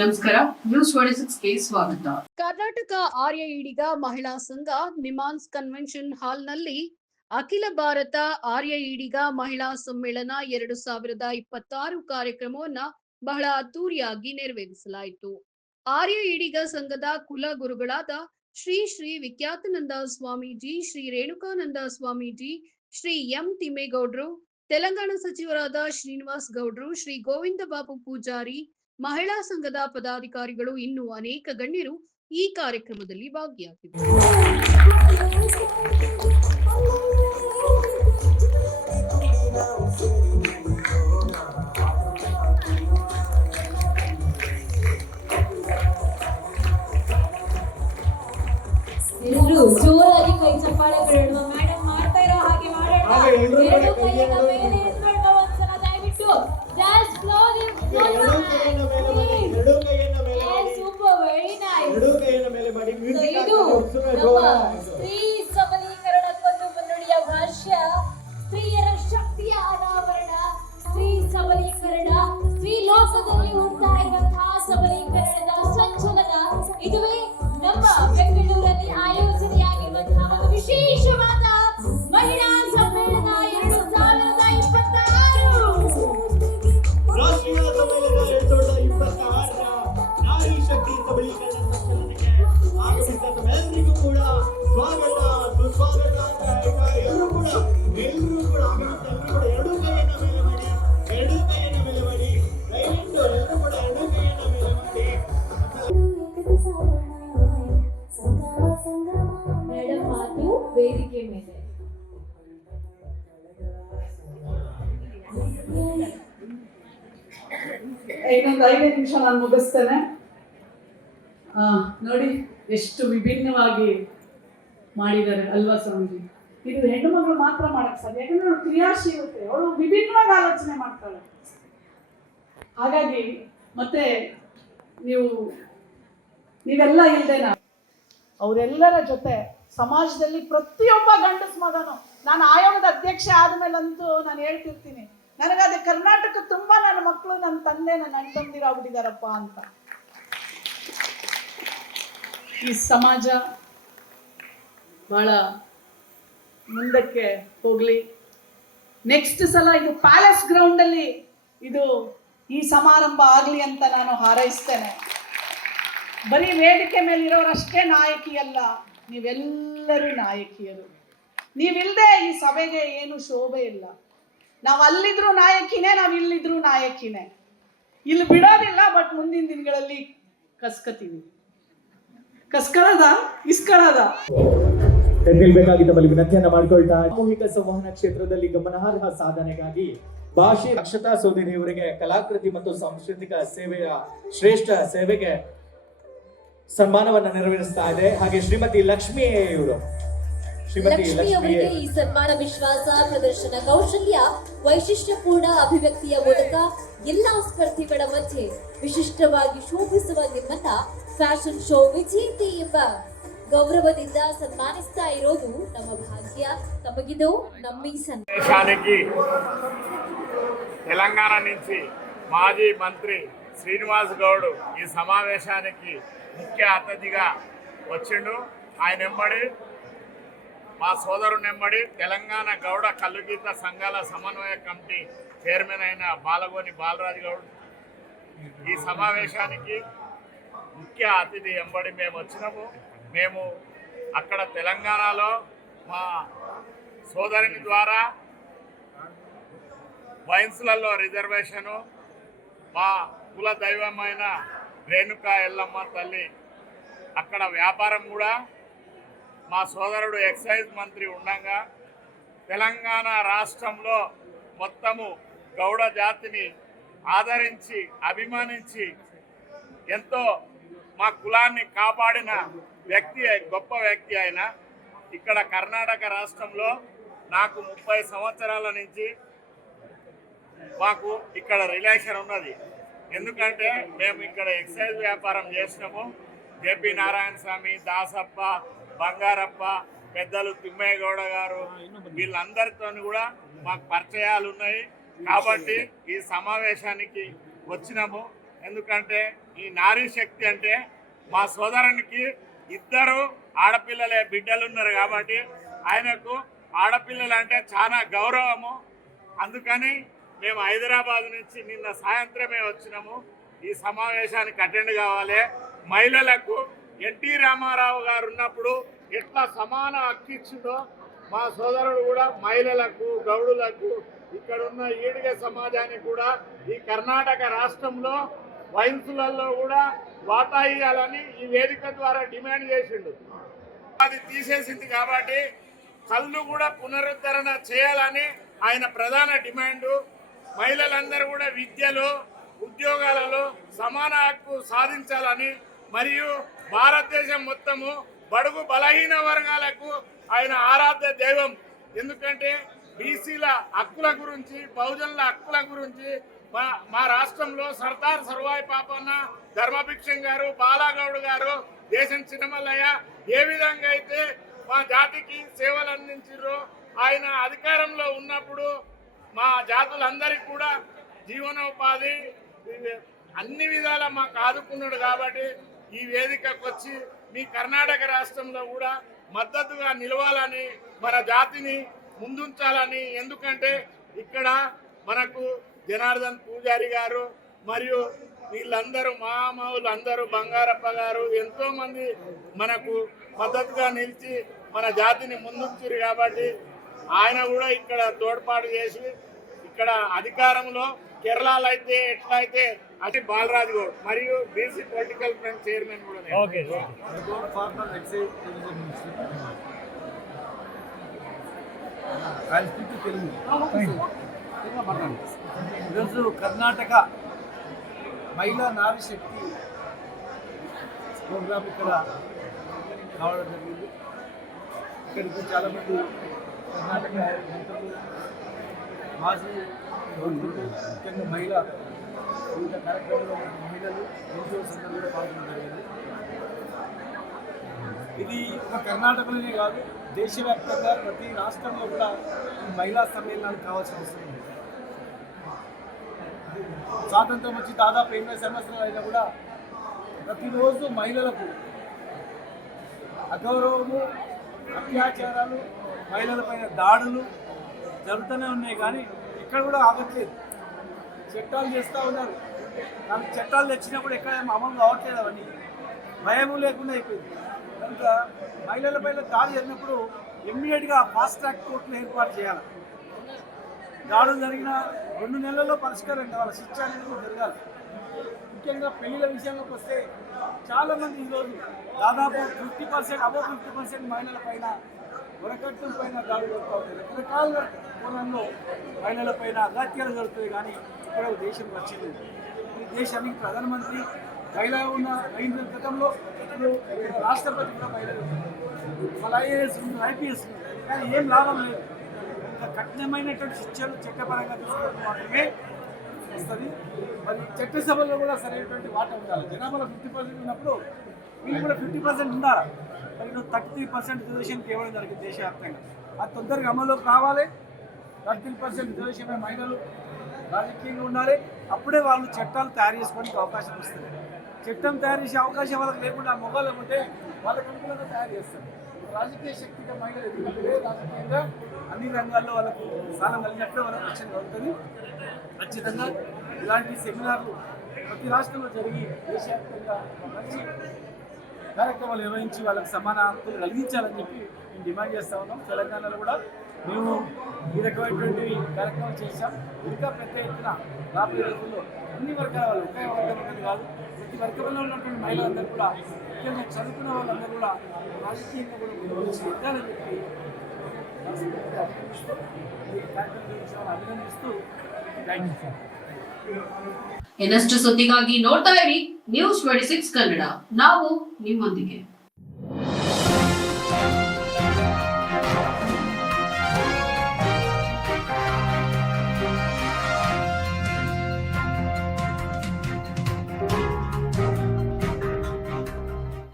ನಮಸ್ಕಾರ, ನ್ಯೂಸ್ 26ಗೆ ಸ್ವಾಗತ. ಕರ್ನಾಟಕ ಆರ್ಯ ಈಡಿಗ ಮಹಿಳಾ ಸಂಘ ನಿಮಾನ್ಸ್ ಕನ್ವೆನ್ಷನ್ ಹಾಲ್ನಲ್ಲಿ ಅಖಿಲ ಭಾರತ ಆರ್ಯ ಈಡಿಗ ಮಹಿಳಾ ಸಮ್ಮೇಳನ 2026 ಕಾರ್ಯಕ್ರಮವನ್ನ ಬಹಳ ಅದ್ದೂರಿಯಾಗಿ ನೆರವೇರಿಸಲಾಯಿತು. ಆರ್ಯ ಈಡಿಗ ಸಂಘದ ಕುಲ ಗುರುಗಳಾದ ಶ್ರೀ ಶ್ರೀ ವಿಖ್ಯಾತಾನಂದ ಸ್ವಾಮೀಜಿ, ಶ್ರೀ ರೇಣುಕಾನಂದ ಸ್ವಾಮೀಜಿ, ಶ್ರೀ ಎಂ ತಿಮ್ಮೇಗೌಡರು, ತೆಲಂಗಾಣ ಸಚಿವರಾದ ಶ್ರೀನಿವಾಸ್ ಗೌಡ್ರು, ಶ್ರೀ ಗೋವಿಂದ ಬಾಬು ಪೂಜಾರಿ, ಮಹಿಳಾ ಸಂಘದ ಪದಾಧಿಕಾರಿಗಳು ಇನ್ನೂ ಅನೇಕ ಗಣ್ಯರು ಈ ಕಾರ್ಯಕ್ರಮದಲ್ಲಿ ಭಾಗಿಯಾಗಿದ್ದರು. ಎಲ್ಲರೂ ಜೋರಾಗಿ ಕೈ ಚಪ್ಪಾಳೆಗಳು ಮೇಡಮ್ ಮಾಡ್ತಾ ಇರೋ ಹಾಗೆ ಮಾಡೋಣ. ಎರಡು ಕೈಯನ್ನ ಮೇಲೆ ಎತ್ಕೊಂಡು ಒಂದ್ಸಲ ದಯವಿಟ್ಟು just blow them. Super, very nice. ಇದು ನಮ್ಮ ಸ್ತ್ರೀ ಸಬಲೀಕರಣಕ್ಕೊಂದು ಮುನ್ನುಡಿಯ ಭಾಷ್ಯ, ಸ್ತ್ರೀಯರ ಶಕ್ತಿಯ ಅನಾವರಣ, ಸ್ತ್ರೀ ಸಬಲೀಕರಣ, ಸ್ತ್ರೀ ಲೋಕದಲ್ಲಿ ಉಂಟಾ ಇರುವಂತಹ ಸಬಲೀಕರಣದ ಸಂಚಲನ. ಇದುವೇ ನಮ್ಮ ಬೆಂಗಳೂರಲ್ಲಿ ಆಯೋಜನೆಯಾಗಿರುವಂತಹ ಒಂದು ವಿಶೇಷವಾದ ಮಹಿಳಾ ಸಮ್ಮೇಳನ 2026. ರಾಷ್ಟ್ರೀಯ ಸಮ್ಮೇಳನ 2026ರ ನಾರಿ ಶಕ್ತಿ ಸಬಲೀಕರಣ ಸಂಚಲನಕ್ಕೆ ಆಗಮಿಸಿದ ತಮ್ಮೆಲ್ಲರಿಗೂ ಕೂಡ ಸ್ವಾಗತ ಸುಸ್ವಾಗತ ಅಂತ ಹೇಳ್ತಾ ಎಲ್ಲರೂ ಕೂಡ ಆಗಮಿಸಿದ ಎಲ್ಲರೂ ಕೂಡ ಎರಡೂ ಕೈಯನ್ನ ಮೇಲೆ ಮಾಡಿ ದಯವಿಟ್ಟು ಎಲ್ಲರೂ ಕೂಡ ಎರಡೂ ಕೈಯನ್ನ ಮೇಲೆ ಮಾಡಿ. ಮೇಡಮ್ ಮಾತು ವೇದಿಕೆ ಮೇಲೆ. ಇನ್ನೊಂದು 5 ನಿಮಿಷ ನಾನು ಮುಗಿಸ್ತೇನೆ. ನೋಡಿ ಎಷ್ಟು ವಿಭಿನ್ನವಾಗಿ ಮಾಡಿದ್ದಾರೆ ಅಲ್ವಾ ಸ್ವಾಮೀಜಿ. ಇದು ಹೆಣ್ಣು ಮಗಳು ಮಾತ್ರ ಮಾಡಕ್ ಸಾಧ್ಯ, ಯಾಕಂದ್ರೆ ಅವಳು ಕ್ರಿಯಾಶೀಲತೆ, ಅವಳು ವಿಭಿನ್ನವಾಗಿ ಆಲೋಚನೆ ಮಾಡ್ತಾಳೆ. ಹಾಗಾಗಿ ಮತ್ತೆ ನೀವೆಲ್ಲ ಇಲ್ದೇನ ಅವರೆಲ್ಲರ ಜೊತೆ ಸಮಾಜದಲ್ಲಿ ಪ್ರತಿಯೊಬ್ಬ ಗಂಡಸ ಮಗನು, ನಾನು ಆಯೋಗದ ಅಧ್ಯಕ್ಷೆ ಆದ್ಮೇಲಂತೂ ನಾನು ಹೇಳ್ತಿರ್ತೀನಿ, ನನಗದೇ ಕರ್ನಾಟಕ ತುಂಬಾ ನನ್ನ ಮಕ್ಕಳು, ನನ್ನ ತಂದೆ, ನನ್ನ ಅಣ್ಣ ತಮ್ಮಂದಿರಾಗ್ಬಿಟ್ಟಿದಾರಪ್ಪ ಅಂತ. ಈ ಸಮಾಜ ಬಹಳ ಮುಂದಕ್ಕೆ ಹೋಗ್ಲಿ. ನೆಕ್ಸ್ಟ್ ಸಲ ಇದು ಪ್ಯಾಲೇಸ್ ಗ್ರೌಂಡ್ ಅಲ್ಲಿ ಇದು ಈ ಸಮಾರಂಭ ಆಗ್ಲಿ ಅಂತ ನಾನು ಹಾರೈಸ್ತೇನೆ. ಬರೀ ವೇದಿಕೆ ಮೇಲೆ ಇರೋರಷ್ಟೇ ನಾಯಕಿಯಲ್ಲ, ನೀವೆಲ್ಲರೂ ನಾಯಕಿಯರು. ನೀವಿಲ್ಲದೆ ಈ ಸಭೆಗೆ ಏನು ಶೋಭೆ ಇಲ್ಲ. ನಾವು ಅಲ್ಲಿದ್ರು ನಾಯಕಿನೇ, ನಾವು ಇಲ್ಲಿದ್ರು ನಾಯಕಿನೇ. ಇಲ್ಲಿ ಬಿಡೋದಿಲ್ಲ, ಬಟ್ ಮುಂದಿನ ದಿನಗಳಲ್ಲಿ ಕಸ್ಕತೀವಿ. ಕಸ್ಕೊಳ್ಳೋದ ಇಸ್ಕೊಳ್ಳೋದ ನಿಲ್ಬೇಕಾಗಿದ್ದ ವಿನಂತಿಯನ್ನ ಮಾಡಿಕೊಳ್ತಾ ಸಾಮೂಹಿಕ ಸಂವಹನ ಕ್ಷೇತ್ರದಲ್ಲಿ ಗಮನಾರ್ಹ ಸಾಧನೆಗಾಗಿ ಭಾಷೆ ಅಕ್ಷತಾ ಸೋದರಿಯವರಿಗೆ ಕಲಾಕೃತಿ ಮತ್ತು ಸಾಂಸ್ಕೃತಿಕ ಸೇವೆಯ ಶ್ರೇಷ್ಠ ಸೇವೆಗೆ ಸನ್ಮಾನವನ್ನ ನೆರವೇರಿಸ್ತಾ ಇದೆ. ಹಾಗೆ ಶ್ರೀಮತಿ ಲಕ್ಷ್ಮಿ ಇವರು ಅವರಿಗೆ ಈ ಸನ್ಮಾನ ವಿಶ್ವಾಸ, ಪ್ರದರ್ಶನ ಕೌಶಲ್ಯ, ವೈಶಿಷ್ಟ್ಯಪೂರ್ಣ ಅಭಿವ್ಯಕ್ತಿಯ ಮೂಲಕ ಎಲ್ಲಾ ಸ್ಪರ್ಧಿಗಳ ಮಧ್ಯೆ ವಿಶಿಷ್ಟವಾಗಿ ಶೋಭಿಸುವ ನಿಮ್ಮನ್ನ ಫ್ಯಾಷನ್ ಶೋ ವಿಜೇತೆ ಎಂಬ ಗೌರವದಿಂದ ಸನ್ಮಾನಿಸ್ತಾ ಇರೋದು ನಮ್ಮ భాగ్య. తమగిదో నమ్మి దేశానికి తెలంగాణ నుంచి మాజీ మంత్రి శ్రీనివాస్ గౌడ్ ఈ సమావేశానికి ముఖ్య అతిథిగా వచ్చిండు. ఆయన వెంబడి మా సోదరుని వెంబడి తెలంగాణ గౌడ కల్లుగీత సంఘాల సమన్వయ కమిటీ చైర్మన్ అయిన బాలగోని బాలరాజు గౌడ్ ఈ సమావేశానికి ముఖ్య అతిథి వెంబడి మేము వచ్చినాము. మేము అక్కడ తెలంగాణలో మా సోదరుని ద్వారా వైన్స్లలో రిజర్వేషను, మా కుల దైవమైన రేణుకా ఎల్లమ్మ తల్లి అక్కడ వ్యాపారం కూడా మా సోదరుడు ఎక్సైజ్ మంత్రి ఉండగా తెలంగాణ రాష్ట్రంలో మొత్తము గౌడ జాతిని ఆదరించి అభిమానించి ఎంతో మా కులాన్ని కాపాడిన వ్యక్తి, గొప్ప వ్యక్తి ఆయన. ఇక్కడ కర్ణాటక రాష్ట్రంలో నాకు 30 సంవత్సరాల నుంచి మాకు ఇక్కడ రిలేషన్ ఉన్నది. ఎందుకంటే మేము ఇక్కడ ఎక్సైజ్ వ్యాపారం చేసినాము. జేపీ నారాయణ స్వామి, దాసప్ప, బంగారప్ప, పెద్దలు తిమ్మేగౌడ గారు, వీళ్ళందరితో కూడా మాకు పరిచయాలు ఉన్నాయి. కాబట్టి ఈ సమావేశానికి వచ్చినాము. ఎందుకంటే ఈ నారీ శక్తి అంటే మా సోదరునికి ఇద్దరు ఆడపిల్లలే బిడ్డలు ఉన్నారు కాబట్టి ఆయనకు ఆడపిల్లలు అంటే చాలా గౌరవము. అందుకని మేము హైదరాబాద్ నుంచి నిన్న సాయంత్రమే వచ్చినాము. ఈ సమావేశానికి అటెండ్ కావాలి. మహిళలకు ఎన్టీ రామారావు గారు ఉన్నప్పుడు ఎట్లా సమాన హక్కు ఇచ్చిందో మా సోదరుడు కూడా మహిళలకు, గౌడులకు, ఇక్కడ ఉన్న ఈడిగ సమాజానికి కూడా ఈ కర్ణాటక రాష్ట్రంలో వయసులలో కూడా వాటా ఇవ్వాలని ఈ వేదిక ద్వారా డిమాండ్ చేసిండు. అది తీసేసింది కాబట్టి కళ్ళు కూడా పునరుద్ధరణ చేయాలని ఆయన ప్రధాన డిమాండు. మహిళలందరూ కూడా విద్యలో, ఉద్యోగాలలో సమాన హక్కు సాధించాలని మరియు భారతదేశం మొత్తము బడుగు బలహీన వర్గాలకు ఆయన ఆరాధ్య దైవం. ఎందుకంటే బీసీల హక్కుల గురించి, బహుజనుల హక్కుల గురించి మా రాష్ట్రంలో సర్దార్ సర్వాయి పాపన్న, ధర్మభిక్షం గారు, బాలాగౌడ్ గారు, దేశం చిన్నమల్లయ్య ఏ విధంగా అయితే మా జాతికి సేవలు అందించారో ఆయన అధికారంలో ఉన్నప్పుడు మా జాతులందరికీ కూడా జీవనోపాధి అన్ని విధాలా మాకు ఆదుకున్నాడు. కాబట్టి ఈ వేదికకు వచ్చి మీ కర్ణాటక రాష్ట్రంలో కూడా మద్దతుగా నిలవాలని, మన జాతిని ముందుంచాలని. ఎందుకంటే ఇక్కడ మనకు జనార్దన్ పూజారి గారు మరియు వీళ్ళందరూ మహామహులు అందరూ, బంగారప్ప గారు, ఎంతోమంది మనకు మద్దతుగా నిలిచి మన జాతిని ముందుంచారు. కాబట్టి ఆయన కూడా ఇక్కడ తోడ్పాటు చేసి ఇక్కడ అధికారంలో కేరళలో అయితే ఎట్లయితే అది బాలరాజు గౌడ్ మరియు బీసీ పొలిటికల్ ఫ్రంట్ చైర్మన్ కూడా. ఈరోజు కర్ణాటక మహిళా నారీ శక్తి ప్రోగ్రామ్ ఇక్కడ రావడం జరిగింది. ఇక్కడికి చాలామంది కర్ణాటక మంత్రులు, మాజీ మంత్రులు, ముఖ్యంగా వివిధ కార్యక్రమంలో మహిళలు, ఎన్జిఓస్ అందరూ కూడా పాల్గొనడం జరిగింది. ఇది ఒక కర్ణాటకలోనే కాదు, దేశవ్యాప్తంగా ప్రతి రాష్ట్రంలో కూడా ఈ మహిళా సమ్మేళనాలు కావాల్సిన అవసరం ఉంది. స్వాతంత్రం వచ్చి దాదాపు 80 సంవత్సరాలు అయినా కూడా ప్రతిరోజు మహిళలకు అగౌరవము, అత్యాచారాలు, మహిళలపైన దాడులు జరుగుతూనే ఉన్నాయి. కానీ ఎక్కడ కూడా ఆగట్లేదు. చట్టాలు చేస్తూ ఉన్నారు, కానీ చట్టాలు తెచ్చినప్పుడు ఎక్కడ అమలు కావట్లేదు. అవన్నీ భయము లేకుండా అయిపోయింది. కనుక మహిళలపైన దాడి జరిగినప్పుడు ఇమ్మీడియట్గా ఫాస్ట్ ట్రాక్ కోర్టులు ఏర్పాటు చేయాలి. దాడులు జరిగిన 2 నెలల్లో పరిష్కారం కావాలి, శిక్ష అనేది జరగాలి. ముఖ్యంగా పెళ్లిళ్ళ విషయంలోకి వస్తే చాలామంది ఈరోజు దాదాపు 50%, అబౌవ్ 50% మహిళల పైన, వరకట్నం పైన దాడులు జరుగుతూ ఉంటాయి. రకరకాల కోణంలో మహిళల పైన అగత్యాలు జరుగుతాయి. కానీ ఇక్కడ దేశం వచ్చింది. ఈ దేశానికి ప్రధానమంత్రి మహిళ అయిన గతంలో ఇప్పుడు రాష్ట్రపతి కూడా మహిళలు, మళ్ళీ ఐఏఎస్ ఉంది, ఐపీఎస్ ఉంది. కానీ ఏం లాభం లేదు. కఠినమైనటువంటి శిక్షలు చట్టపరంగా తీసుకోవడం మాత్రమే వస్తుంది. మరి చట్టసభలో కూడా సరైనటువంటి వాటా ఉండాలి. జనాభాలో 50% ఉన్నప్పుడు వీళ్ళు కూడా 50% ఉండాలి. మరి 33% రిజర్వేషన్కి ఇవ్వడం జరిగింది దేశవ్యాప్తంగా. అది తొందరగా అమల్లోకి రావాలి. 33% రిజర్వేషన్ మహిళలు రాజకీయంగా ఉండాలి. అప్పుడే వాళ్ళు చట్టాలు తయారు చేసుకోవడానికి అవకాశం వస్తుంది. చట్టం తయారు చేసే అవకాశం వాళ్ళకి లేకుండా మొగాళ్ళు ఉంటే వాళ్ళకి అనుకూలంగా తయారు చేస్తారు. రాజకీయ శక్తిగా మహిళలు ఎదుగుతుంటే రాజకీయంగా అన్ని రంగాల్లో వాళ్ళకు స్థానం కలిగినప్పుడే వాళ్ళకి రక్షణ కలుగుతుంది. ఖచ్చితంగా ఇలాంటి సెమినార్లు ప్రతి రాష్ట్రంలో జరిగి దేశవ్యాప్తంగా మంచి కార్యక్రమాలు నిర్వహించి వాళ్ళకి సమాన హక్కులు కలిగించాలని చెప్పి మేము డిమాండ్ చేస్తూ ఉన్నాం. తెలంగాణలో కూడా మేము ఈ రకమైనటువంటి కార్యక్రమం చేశాం. ఇంకా పెద్ద ఎత్తున రాబోయే రోజుల్లో అన్ని వర్గాల వాళ్ళు, ఒకే వర్గం ఉన్నది కాదు, ప్రతి వర్గంలో ఉన్నటువంటి మహిళలందరూ కూడా, ముఖ్యంగా చదువుకున్న వాళ్ళందరూ కూడా రాజకీయంగా కూడా ముందుకు ఎక్కాలని చెప్పి ఈ కార్యక్రమం గురించి అభినందిస్తూ థ్యాంక్ యూ సార్. ಇನ್ನಷ್ಟು ಸುದ್ದಿಗಾಗಿ ನೋಡ್ತಾ ಇರಿ ನ್ಯೂಸ್ 26 ಕನ್ನಡ. ನಾವು ನಿಮ್ಮೊಂದಿಗೆ.